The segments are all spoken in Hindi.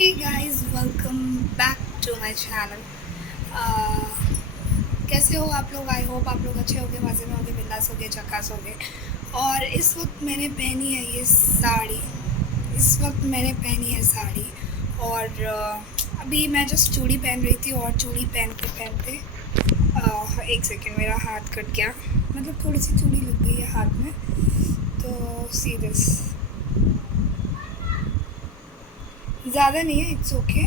Hey guys, welcome back to my channel. कैसे हो आप लोग? आई होप आप लोग अच्छे होंगे, मज़े में होंगे, बिंदास होंगे, झकास होंगे। और इस वक्त मैंने पहनी है ये साड़ी। और अभी मैं जस्ट चूड़ी पहन रही थी और चूड़ी पहनते पहनते एक सेकेंड, मेरा हाथ कट गया। मतलब थोड़ी सी चूड़ी लग गई है हाथ में। तो सी दिस, ज़्यादा नहीं है, इट्स ओके।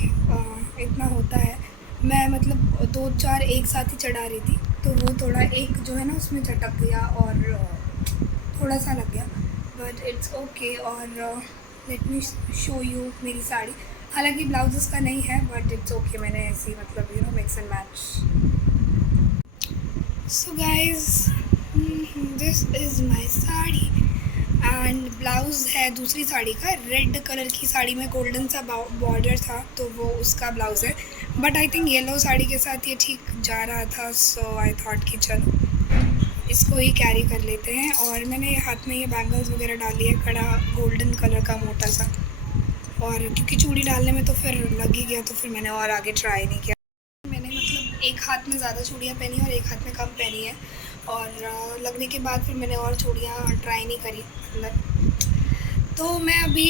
इतना होता है। मैं मतलब दो चार एक साथ ही चढ़ा रही थी, तो वो थोड़ा एक जो है ना उसमें चटक गया और थोड़ा सा लग गया, बट इट्स ओके। और लेट मी शो यू मेरी साड़ी। हालांकि ब्लाउज उसका नहीं है, बट इट्स ओके। मैंने ऐसी मतलब mix and match. So guys, this is my sari and blouse है दूसरी साड़ी का। रेड कलर की साड़ी में गोल्डन सा बॉर्डर था, तो वो उसका ब्लाउज़ है। But I think yellow sari के साथ ये ठीक जा रहा था, सो आई थॉट कि चलो इसको ही कैरी कर लेते हैं। और मैंने हाथ में ये बैंगल्स वगैरह डाली है, कड़ा गोल्डन कलर का मोटा सा। और क्योंकि चूड़ी डालने में तो फिर लग ही गया, तो फिर मैंने और आगे ट्राई नहीं किया। मैंने मतलब एक हाथ में ज़्यादा चूड़ियाँ पहनी और एक हाथ में कम पहनी है। और लगने के बाद फिर मैंने और चूड़ियाँ ट्राई नहीं करी अंदर। तो मैं अभी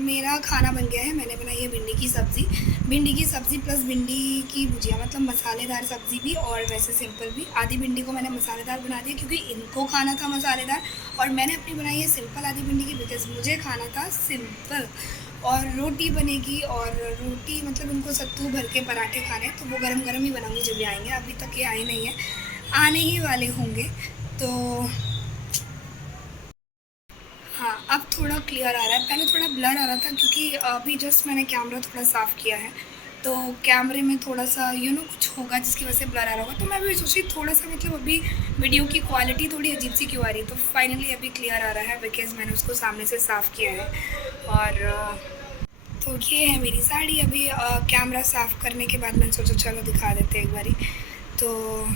मेरा खाना बन गया है। मैंने बनाई है भिंडी की सब्ज़ी प्लस भिंडी की भुजिया, मतलब मसालेदार सब्ज़ी भी और वैसे सिंपल भी। आधी भिंडी को मैंने मसालेदार बना दिया क्योंकि इनको खाना था मसालेदार, और मैंने अपनी बनाई है सिंपल आधी भिंडी की, बिकॉज़ मुझे खाना था सिंपल। और रोटी बनेगी, और रोटी मतलब उनको सत्तू भर के पराठे खाने, तो वो गरम गरम ही बनाऊंगी जब ये आएंगे। अभी तक ये आए नहीं है, आने ही वाले होंगे। तो हाँ, अब थोड़ा क्लियर आ रहा है। पहले थोड़ा ब्लर आ रहा था क्योंकि अभी जस्ट मैंने कैमरा थोड़ा साफ़ किया है, तो कैमरे में थोड़ा सा कुछ होगा जिसकी वजह से ब्लर आ रहा होगा। तो मैं भी सोची थोड़ा सा मतलब अभी वीडियो की क्वालिटी थोड़ी अजीब सी क्यों आ रही है। तो फाइनली अभी क्लियर आ रहा है बिकॉज़ मैंने उसको सामने से साफ़ किया है। और तो ये है मेरी साड़ी। अभी कैमरा साफ़ करने के बाद मैंने सोचा चलो दिखा देते एक बारी। तो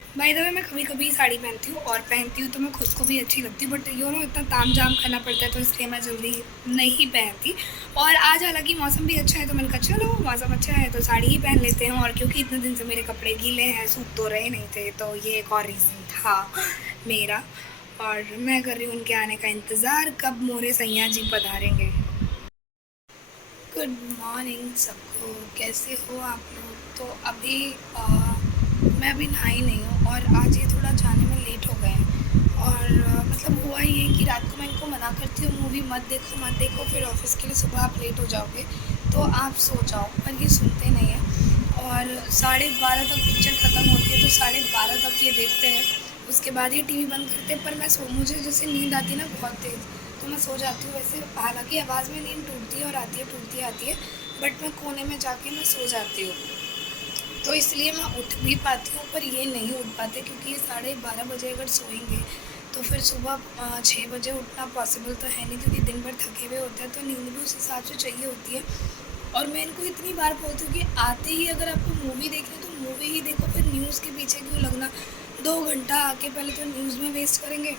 बाय द वे, मैं कभी कभी साड़ी पहनती हूँ, और पहनती हूँ तो मैं खुद को भी अच्छी लगती हूँ, बट इतना ताम झाम करना पड़ता है, तो इसलिए मैं जल्दी नहीं पहनती। और आज हालांकि मौसम भी अच्छा है, तो मैंने कहा चलो मौसम अच्छा है तो साड़ी ही पहन लेते हैं। और क्योंकि इतने दिन से मेरे कपड़े गीले हैं, सूख तो रहे नहीं थे, तो ये एक और रीज़न था मेरा। और मैं कर रही हूँ उनके आने का इंतज़ार, कब मोरे सैया जी पधारेंगे। गुड मॉर्निंग सबको, कैसे हो आप लोग? तो अभी मैं अभी नहाई नहीं हूँ, और आज ये थोड़ा जाने में लेट हो गए हैं। और मतलब हुआ ये कि रात को मैं इनको मना करती हूँ मूवी मत देखो, फिर ऑफिस के लिए सुबह आप लेट हो जाओगे, तो आप सो जाओ, पर ये सुनते नहीं हैं। और 12:30 तक पिक्चर ख़त्म होती है, तो 12:30 तक ये देखते हैं, उसके बाद ये टीवी बंद करते हैं। पर मुझे जैसे नींद आती है ना बहुत तेज़, तो मैं सो जाती हूँ। वैसे हालांकि आवाज़ में नींद टूटती है और आती है, टूटती है आती है, बट मैं कोने में जाके मैं सो जाती हूँ। तो इसलिए मैं उठ भी पाती हूँ, पर ये नहीं उठ पाते क्योंकि ये 12:30 बजे अगर सोएंगे तो फिर सुबह 6 बजे उठना पॉसिबल तो है नहीं, क्योंकि दिन भर थके हुए होते हैं, तो नींद भी उस हिसाब से चाहिए होती है। और मैं इनको इतनी बार बोलती हूँ कि आते ही अगर आपको मूवी देखनी है तो मूवी ही देखो, फिर न्यूज़ के पीछे क्यों लगना। 2 घंटा आके पहले तो न्यूज़ में वेस्ट करेंगे,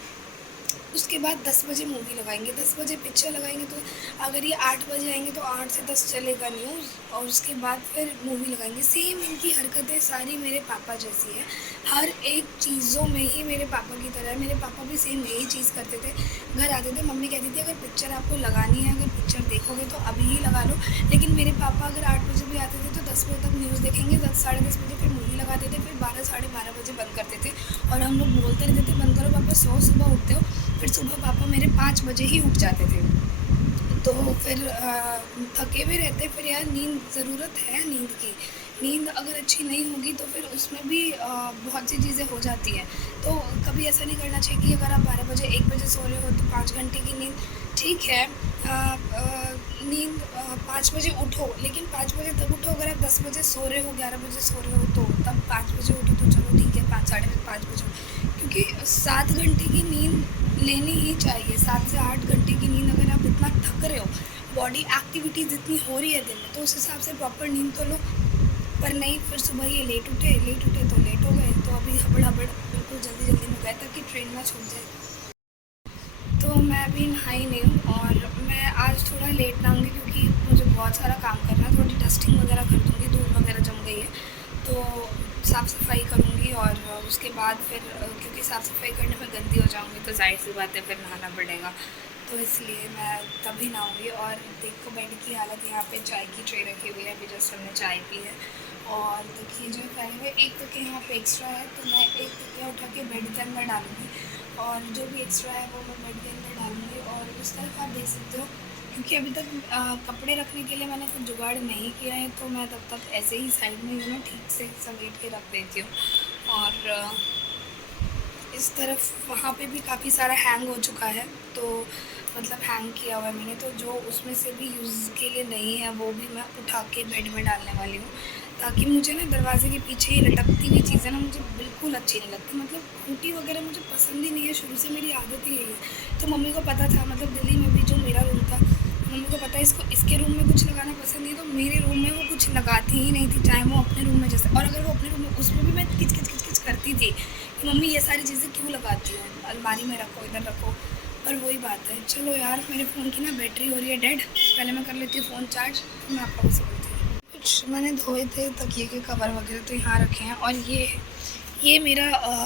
उसके बाद 10 बजे मूवी लगाएंगे, 10 बजे पिक्चर लगाएंगे, तो अगर ये 8 बजे आएंगे तो 8 से 10 चलेगा न्यूज़, और उसके बाद फिर मूवी लगाएंगे। सेम इनकी हरकतें सारी मेरे पापा जैसी है, हर एक चीज़ों में ही मेरे पापा की तरह है। मेरे पापा भी सेम यही चीज़ करते थे। घर आते थे, मम्मी कहती थी अगर पिक्चर आपको लगानी है, अगर पिक्चर देखोगे तो अभी ही लगा लो। लेकिन मेरे पापा अगर 8 बजे भी आते थे तो 10 बजे तक न्यूज़ देखेंगे, 10 साढ़े 10 बजे फिर मूवी लगाते थे, फिर 12 साढ़े 12 बजे बंद करते थे। और हम लोग बोलते रहते थे बंद करो पापा, सो सुबह उठते हो। फिर सुबह पापा मेरे 5 बजे ही उठ जाते थे। तो फिर थके हुए रहते, फिर यार नींद ज़रूरत है नींद की। नींद अगर अच्छी नहीं होगी तो फिर उसमें भी बहुत सी चीज़ें हो जाती हैं। तो कभी ऐसा नहीं करना चाहिए कि अगर आप 12 बजे 1 बजे सो रहे हो तो 5 घंटे की नींद ठीक है। नींद 5 बजे उठो, लेकिन 5 बजे तब उठो अगर आप 10 बजे सो रहे हो, 11 बजे सो रहे हो, तो तब 5 बजे उठो तो चलो ठीक है, 5 साढ़े 5 बजे, क्योंकि 7 घंटे की नींद लेनी ही चाहिए। 7 से 8 घंटे की नींद, अगर आप इतना थक रहे हो, बॉडी एक्टिविटीज़ इतनी हो रही है दिन में, तो उस हिसाब से प्रॉपर नींद तो लो। पर नहीं, फिर सुबह ये लेट उठे तो लेट हो गए, तो अभी हबड़ बिल्कुल जल्दी जल्दी में गए ताकि ट्रेन ना छूट जाए। तो मैं अभी नहाई नहीं हूँ, और लेट ना होंगी क्योंकि मुझे बहुत सारा काम करना है। थोड़ी डस्टिंग वगैरह कर दूँगी, धूल वगैरह जम गई है तो साफ़ सफाई करूँगी और उसके बाद फिर क्योंकि साफ़ सफाई करने में गंदी हो जाऊँगी तो जाहिर सी बात है फिर नहाना पड़ेगा, तो इसलिए मैं तभी नहाऊँगी। और देखो बेड की हालत, यहाँ पे चाय की ट्रे रखी हुई है, अभी जस्ट हमने चाय पी है। और देखिए जो पहले में एक तकिया यहाँ पे एक्स्ट्रा है तो मैं एक तकिया उठा के बेड के अंदर डालूँगी और जो भी एक्स्ट्रा है वो मैं बेड के अंदर डालूँगी। और उस तरफ आप देख सकते हो क्योंकि अभी तक कपड़े रखने के लिए मैंने कुछ जुगाड़ नहीं किया है तो मैं तब तक ऐसे ही साइड में ना ठीक से समेट के रख देती हूँ। और इस तरफ वहाँ पे भी काफ़ी सारा हैंग हो चुका है, तो मतलब हैंग किया हुआ है मैंने, तो जो उसमें से भी यूज़ के लिए नहीं है वो भी मैं उठा के बेड में डालने वाली हूँ। ताकि मुझे ना दरवाजे के पीछे ही लटकती हुई चीज़ें ना मुझे बिल्कुल अच्छी नहीं लगती, मतलब खूंटी वगैरह मुझे पसंद ही नहीं है, शुरू से मेरी आदत ही यही है। तो मम्मी को पता था, मतलब दिल्ली में भी जो मेरा रूम था मम्मी को पता है इसको इसके रूम में कुछ लगाना पसंद नहीं है, तो मेरे रूम में वो कुछ लगाती ही नहीं थी, चाहे वो अपने रूम में जैसे। और अगर वो अपने रूम में, उसमें भी मैं किच किच किच किच करती थी कि मम्मी ये सारी चीज़ें क्यों लगाती हो, अलमारी में रखो, इधर रखो। पर वही बात है। चलो यार, मेरे फ़ोन की ना बैटरी हो रही है डेड, पहले मैं कर लेती हूँ फ़ोन चार्ज, फिर मैं आपको बस बोलती हूँ। कुछ मैंने धोए थे तकिए के कवर वगैरह तो यहाँ रखे हैं। और ये मेरा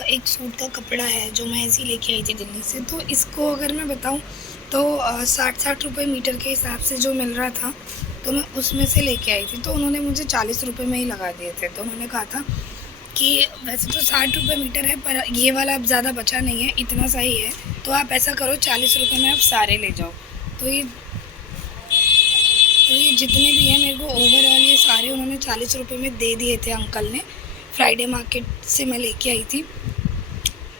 एक सूट का कपड़ा है जो मैं ऐसे ही लेके आई थी दिल्ली से। तो इसको अगर मैं बताऊँ तो 60 रुपये मीटर के हिसाब से जो मिल रहा था तो मैं उसमें से लेके आई थी। तो उन्होंने मुझे 40 रुपये में ही लगा दिए थे। तो उन्होंने कहा था कि वैसे तो 60 रुपये मीटर है पर ये वाला अब ज़्यादा बचा नहीं है, इतना सा ही है, तो आप ऐसा करो 40 रुपये में आप सारे ले जाओ। तो ये जितने भी हैं मेरे को ओवरऑल ये सारे उन्होंने 40 रुपये में दे दिए थे अंकल ने। फ्राइडे मार्केट से मैं लेके आई थी,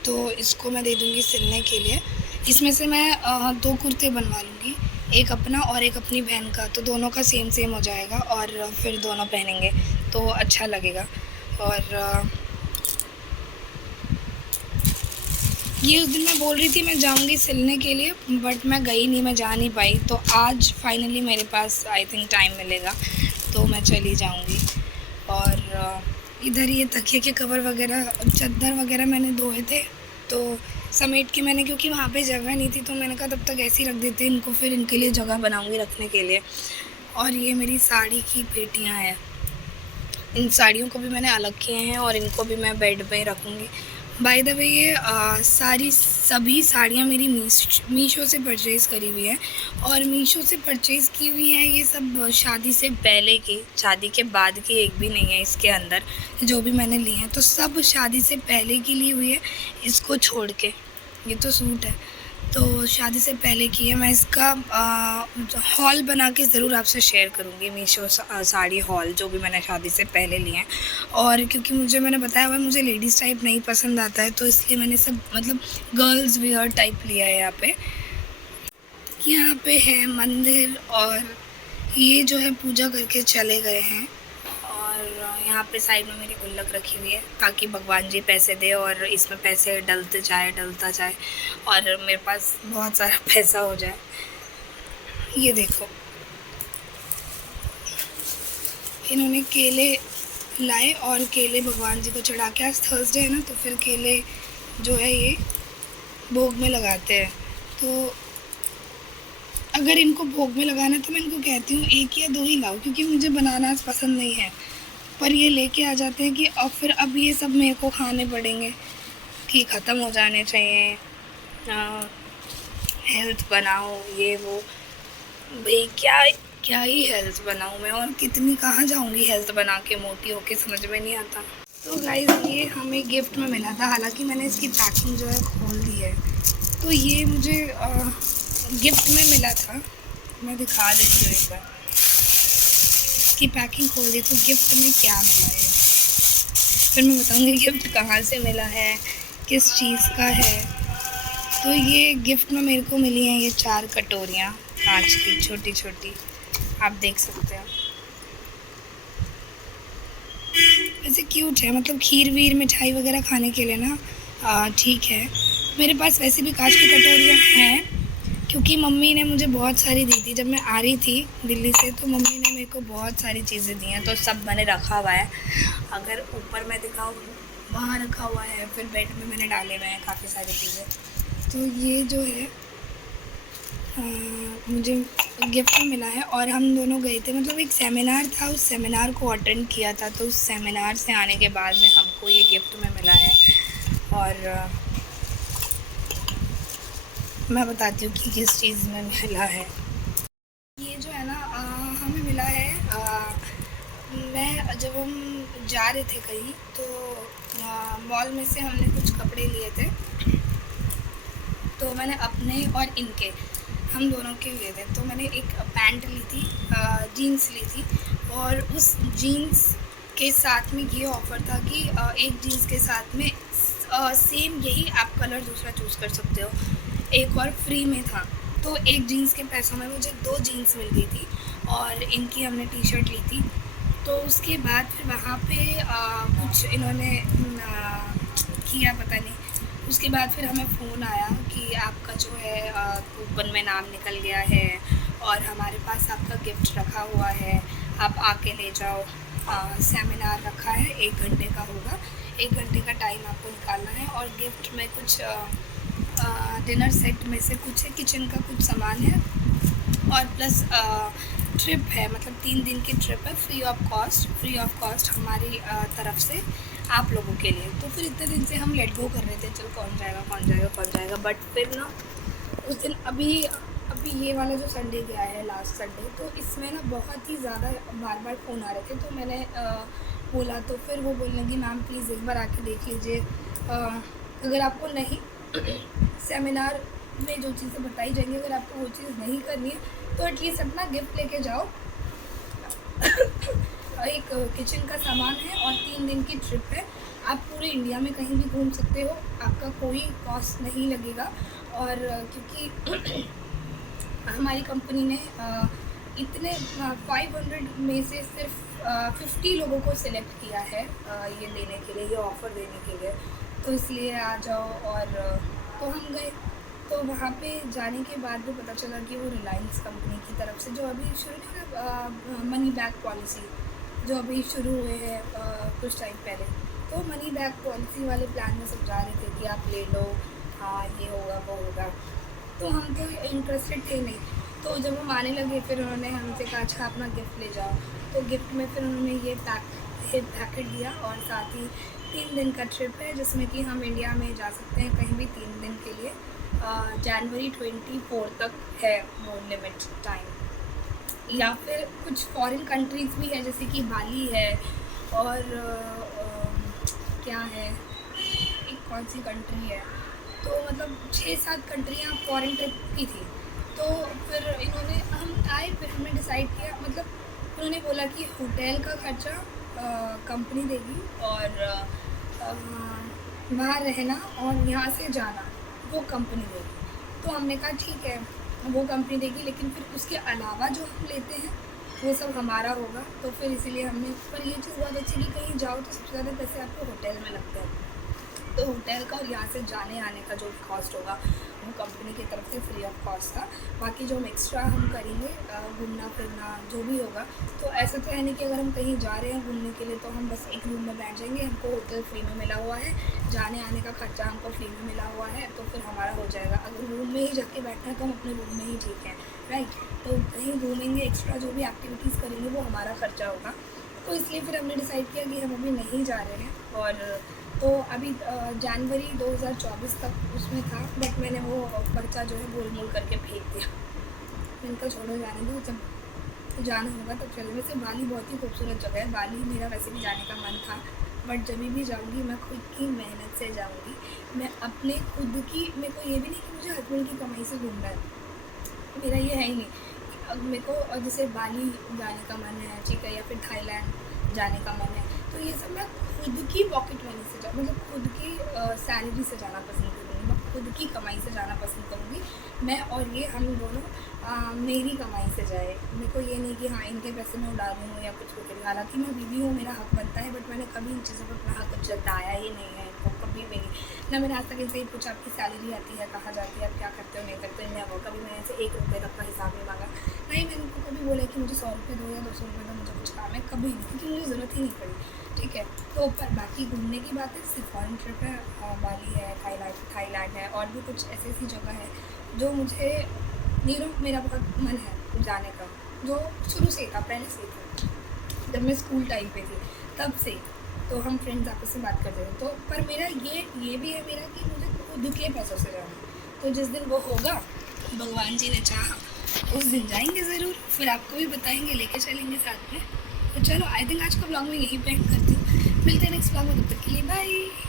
तो इसको मैं दे दूँगी सिलने के लिए। इसमें से मैं 2 कुर्ते बनवा लूँगी, एक अपना और एक अपनी बहन का, तो दोनों का सेम सेम हो जाएगा और फिर दोनों पहनेंगे तो अच्छा लगेगा। और ये उस दिन मैं बोल रही थी मैं जाऊंगी सिलने के लिए, बट मैं गई नहीं, मैं जा नहीं पाई। तो आज फाइनली मेरे पास आई थिंक टाइम मिलेगा तो मैं चली जाऊंगी। और इधर ये तकिए के कवर वगैरह, चादर वगैरह मैंने धोए थे तो समेट के मैंने, क्योंकि वहाँ पे जगह नहीं थी तो मैंने कहा तब तक ऐसे ही रख देते इनको, फिर इनके लिए जगह बनाऊँगी रखने के लिए। और ये मेरी साड़ी की पेटियाँ हैं, इन साड़ियों को भी मैंने अलग किए हैं और इनको भी मैं बेड पे रखूँगी। बाय द वे ये सभी साड़ियाँ मेरी मीशो से परचेज़ करी हुई है। और मीशो से परचेज़ की हुई हैं ये सब शादी से पहले की, शादी के बाद की एक भी नहीं है इसके अंदर जो भी मैंने ली हैं, तो सब शादी से पहले की ली हुई है। इसको छोड़ के ये तो सूट है, तो शादी से पहले की है। मैं इसका हॉल बना के ज़रूर आपसे शेयर करूँगी, मीशो साड़ी हॉल जो भी मैंने शादी से पहले लिए हैं। और क्योंकि मैंने बताया हुआ मुझे लेडीज़ टाइप नहीं पसंद आता है, तो इसलिए मैंने सब मतलब गर्ल्स वियर टाइप लिया है। यहाँ पे है मंदिर और ये जो है पूजा करके चले गए हैं। और यहाँ पे साइड में मेरी गुल्लक रखी हुई है ताकि भगवान जी पैसे दे और इसमें पैसे डलता जाए और मेरे पास बहुत सारा पैसा हो जाए। ये देखो, इन्होंने केले लाए और केले भगवान जी को चढ़ा के, आज थर्सडे है ना तो फिर केले जो है ये भोग में लगाते हैं। तो अगर इनको भोग में लगाना है तो मैं इनको कहती हूँ 1 या 2 ही लाओ, क्योंकि मुझे बनाना पसंद नहीं है। पर ये लेके आ जाते हैं कि और फिर अब ये सब मेरे को खाने पड़ेंगे कि ख़त्म हो जाने चाहिए, हेल्थ बनाओ ये वो। भाई क्या ही हेल्थ बनाऊँ मैं, और कितनी कहाँ जाऊँगी हेल्थ बना के, मोटी होके, समझ में नहीं आता। तो गाइस ये हमें गिफ्ट में मिला था, हालांकि मैंने इसकी पैकिंग जो है खोल दी है। तो ये मुझे गिफ्ट में मिला था, मैं दिखा देती हूँ एक बार। इसकी पैकिंग खोल दी तो गिफ्ट में क्या मिला है, फिर मैं बताऊँगी गिफ्ट कहाँ से मिला है, किस चीज़ का है। तो ये गिफ्ट में मेरे को मिली हैं ये 4 कटोरियाँ कांच की, छोटी छोटी, आप देख सकते हो। वैसे क्यूट है, मतलब खीर वीर मिठाई वगैरह खाने के लिए ना ठीक है। मेरे पास वैसे भी कांच की कटोरियाँ हैं, क्योंकि मम्मी ने मुझे बहुत सारी दी थी जब मैं आ रही थी दिल्ली से, तो मम्मी ने मेरे को बहुत सारी चीज़ें दी हैं, तो सब मैंने रखा हुआ है। अगर ऊपर मैं दिखाऊँ, वहाँ रखा हुआ है, फिर बेड में मैंने डाले हुए हैं काफ़ी सारी चीज़ें। तो ये जो है मुझे गिफ्ट मिला है और हम दोनों गए थे, मतलब एक सेमिनार था, उस सेमिनार को अटेंड किया था, तो उस सेमिनार से आने के बाद में हमको ये गिफ्ट में मिला है। और मैं बताती हूँ कि किस चीज़ में मिला है। ये जो है ना हमें मिला है, मैं जब हम जा रहे थे कहीं तो मॉल में से हमने कुछ कपड़े लिए थे, तो मैंने अपने और इनके, हम दोनों के लिए थे। तो मैंने एक पैंट ली थी, जीन्स ली थी, और उस जीन्स के साथ में ये ऑफ़र था कि एक जीन्स के साथ में सेम यही आप कलर दूसरा चूज़ कर सकते हो, एक और फ्री में था। तो एक जीन्स के पैसों में मुझे 2 जीन्स मिल गई थी और इनकी हमने टी शर्ट ली थी। तो उसके बाद फिर वहाँ पे कुछ इन्होंने किया पता नहीं। उसके बाद फिर हमें फ़ोन आया कि आपका जो है कूपन में नाम निकल गया है और हमारे पास आपका गिफ्ट रखा हुआ है, आप आके ले जाओ। सेमिनार रखा है, 1 घंटे का होगा, 1 घंटे का टाइम आपको निकालना है। और गिफ्ट में कुछ डिनर सेट में से कुछ है, किचन का कुछ सामान है, और प्लस ट्रिप है, मतलब 3 दिन की ट्रिप है, फ्री ऑफ कॉस्ट हमारी तरफ से आप लोगों के लिए। तो फिर इतने दिन से हम लेट गो कर रहे थे, चल कौन जाएगा, बट फिर ना उस दिन अभी ये वाला जो संडे गया है, लास्ट संडे, तो इसमें ना बहुत ही ज़्यादा बार फ़ोन आ रहे थे। तो मैंने बोला, तो फिर वो बोलने लगी मैम प्लीज़ एक बार आके देख लीजिए, अगर आपको नहीं सेमिनार में जो चीज़ें बताई जाएंगी, अगर आपको वो चीज़ नहीं करनी है तो एटलीस्ट अपना गिफ्ट लेके जाओ। एक किचन का सामान है और 3 दिन की ट्रिप है, आप पूरे इंडिया में कहीं भी घूम सकते हो, आपका कोई कॉस्ट नहीं लगेगा। और क्योंकि हमारी कंपनी ने इतने 500 में से सिर्फ 50 लोगों को सिलेक्ट किया है ये देने के लिए, ये ऑफ़र देने के लिए, तो इसलिए आ जाओ। और तो हम गए, तो वहाँ पे जाने के बाद भी पता चला कि वो रिलायंस कंपनी की तरफ से जो अभी शुरू नहीं, मनी बैक पॉलिसी जो अभी शुरू हुए हैं कुछ टाइम पहले, तो मनी बैक पॉलिसी वाले प्लान में सब जा रहे थे कि आप ले लो, हाँ ये होगा वो होगा। तो हम तो इंटरेस्टेड थे नहीं। तो जब हम आने लगे फिर उन्होंने हमसे कहा अच्छा अपना गिफ्ट ले जाओ। तो गिफ्ट में फिर उन्होंने ये पैकेट दिया, और साथ ही 3 दिन का ट्रिप है जिसमें कि हम इंडिया में जा सकते हैं कहीं भी 3 दिन के लिए। जनवरी 24 तक है वो लिमिट टाइम। या फिर कुछ फॉरेन कंट्रीज़ भी है, जैसे कि बाली है, और क्या है, एक कौन सी कंट्री है, तो मतलब 6-7 कंट्रियाँ फॉरेन ट्रिप की थी। तो फिर इन्होंने, हम आए, फिर हमने डिसाइड किया, मतलब उन्होंने बोला कि होटल का खर्चा कंपनी देगी, और वहाँ रहना और यहाँ से जाना वो कंपनी देगी। तो हमने कहा ठीक है वो कंपनी देगी, लेकिन फिर उसके अलावा जो हम लेते हैं वो सब हमारा होगा। तो फिर इसीलिए हमने, पर ये चीज़ बहुत अच्छी कि कहीं जाओ तो सबसे ज़्यादा पैसे आपको होटल में लगते हैं, तो होटल का और यहाँ से जाने आने का जो कॉस्ट होगा वो कंपनी की तरफ से फ्री ऑफ कॉस्ट था। बाकी जो हम एक्स्ट्रा हम करेंगे घूमना फिरना जो भी होगा, तो ऐसा तो है नहीं कि अगर हम कहीं जा रहे हैं घूमने के लिए तो हम बस एक रूम में बैठ जाएंगे, हमको होटल फ्री में मिला हुआ है, जाने आने का खर्चा हमको फ्री में मिला हुआ है, तो फिर हमारा हो जाएगा। अगर रूम में ही जाके बैठना है तो हम अपने रूम में ही ठीक है, राइट। तो कहीं घूमेंगे, एक्स्ट्रा जो भी एक्टिविटीज़ करेंगे वो हमारा खर्चा होगा। तो इसलिए फिर हमने डिसाइड किया कि हम अभी नहीं जा रहे हैं। और तो अभी जनवरी 2024 तक उसमें था, बट मैंने वो पर्चा जो है गोल मोल करके फेंक दिया। मैंने कहा छोड़ो जाने दो, जब जाना होगा तब चलेंगे। वैसे बाली बहुत ही खूबसूरत जगह है, बाली मेरा वैसे भी जाने का मन था, बट जब भी जाऊँगी मैं खुद की मेहनत से जाऊँगी। मैं अपने खुद की, मेरे को ये भी नहीं कि मुझे हस्बैंड की कमाई से घूमना है, मेरा ये है ही नहीं। अब मेरे को जैसे बाली जाने का मन है, ठीक है, या फिर थाईलैंड जाने का मन है, तो ये सब मैं खुद की पॉकेट मनी से मतलब खुद की सैलरी से जाना पसंद करूँगी, मैं खुद की कमाई से जाना पसंद करूँगी। मैं और ये हम दोनों मेरी कमाई से जाए। मेरे को ये नहीं कि हाँ इनके पैसे मैं उड़ा रही हूँ या कुछ भी करी। हालांकि मैं बीवी हूँ, मेरा हक बनता है, बट मैंने कभी इन चीज़ों पर अपना हक जताया ही नहीं है इनको, कभी भी नहीं। ना मैंने आज तक इनसे ही पूछा आपकी सैलरी आती है, कहाँ जाती है, आप क्या करते हो नहीं करते हो, वो कभी मैंने इनसे 1 रुपये तक का हिसाब नहीं मांगा। नहीं मैंने उनको कभी बोला कि मुझे 100 रुपये दो या 200 रुपये दो, मुझे कुछ काम है, कभी नहीं, क्योंकि मुझे ज़रूरत ही नहीं पड़ी, ठीक है। तो पर बाकी घूमने की बात है, सिर्फ फॉरेन ट्रिप है, बाली है, थाईलैंड है, और भी कुछ ऐसी ऐसी जगह है जो मुझे मेरा बहुत मन है जाने का, जो शुरू से था, पहले से था, जब मैं स्कूल टाइम पे थी तब से। तो हम फ्रेंड्स आपस में बात करते थे। तो पर मेरा ये भी है मेरा कि मुझे खुद के पैसों से जाना। तो जिस दिन वो होगा, भगवान जी ने चाहा, उस दिन जाएंगे ज़रूर, फिर आपको भी बताएंगे, लेके चलेंगे साथ में। तो चलो, आई थिंक आज का ब्लॉग मैं यहीं पे एंड करती हूँ। मिलते हैं नेक्स्ट ब्लॉग में, तब तक के लिए बाय।